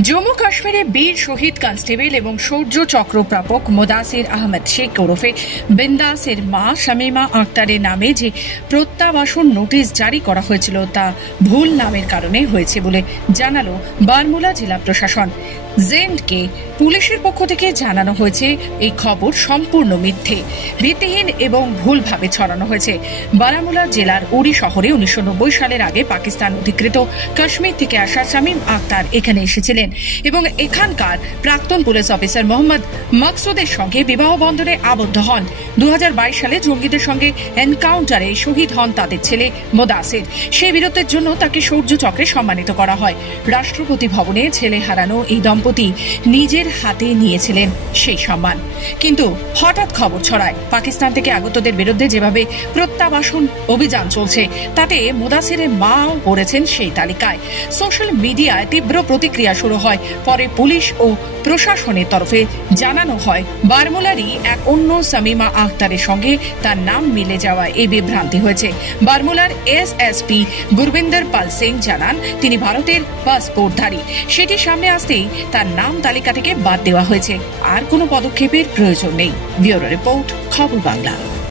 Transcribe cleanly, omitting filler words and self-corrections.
জম্মু কাশ্মীরে বীর শহীদ কনস্টেবল এবং শৌর্য চক্র প্রাপক মোদাসির আহমেদ শেখ ওরফে বিন্দাসের মা শামীমা আক্তারের নামে যে প্রত্যাবাসন নোটিশ জারি করা হয়েছিল তা ভুল নামের কারণে হয়েছে বলে জানালো বারমুলা জেলা প্রশাসন। জেএন্ডকে পুলিশের পক্ষ থেকে জানানো হয়েছে এই খবর সম্পূর্ণ মিথ্যে, ভিত্তিহীন এবং ভুলভাবে ছড়ানো হয়েছে। বারামুলা জেলার উরি শহরে 1990 সালের আগে পাকিস্তান অধিকৃত কাশ্মীর থেকে আসা শামীম আক্তার এখানে এসেছিলেন এবং এখানকার প্রাক্তন পুলিশ অফিসার মোহাম্মদ মকসুদের সঙ্গে বিবাহ বন্ধনে আবদ্ধ হন। 2022 সালে জঙ্গিদের সঙ্গে এনকাউন্টারে শহীদ হন তাদের ছেলে মোদাসির। সেই বীরত্বের জন্য তাকে শৌর্য চক্রে সম্মানিত করা হয়। রাষ্ট্রপতি ভবনে ছেলে হারানো এই দম্পতি নিজের হাতে নিয়েছিলেন সেই সম্মান। কিন্তু হঠাৎ খবর ছড়ায় পাকিস্তান থেকে আগতদের বিরুদ্ধে যেভাবে প্রত্যাবাসন অভিযান চলছে তাতে মোদাসিরের মাও পড়েছেন সেই তালিকায়। সোশ্যাল মিডিয়ায় তীব্র প্রতিক্রিয়া শুরু হয়। পরে পুলিশ ও প্রশাসনের তরফে জানানো হয় বারমুলারই এক অন্য শামীমা আক্তারের সঙ্গে তার নাম মিলে যাওয়ায় এই বিভ্রান্তি হয়েছে। বারমুলার এসএসপি গুরবিন্দর পাল সিং জানান তিনি ভারতের পাসপোর্টধারী। সেটি সামনে আসতেই তার নাম তালিকা থেকে বাদ দেওয়া হয়েছে। আর কোনো পদক্ষেপের প্রয়োজন নেই। ব্যুরো রিপোর্ট, খবর বাংলা।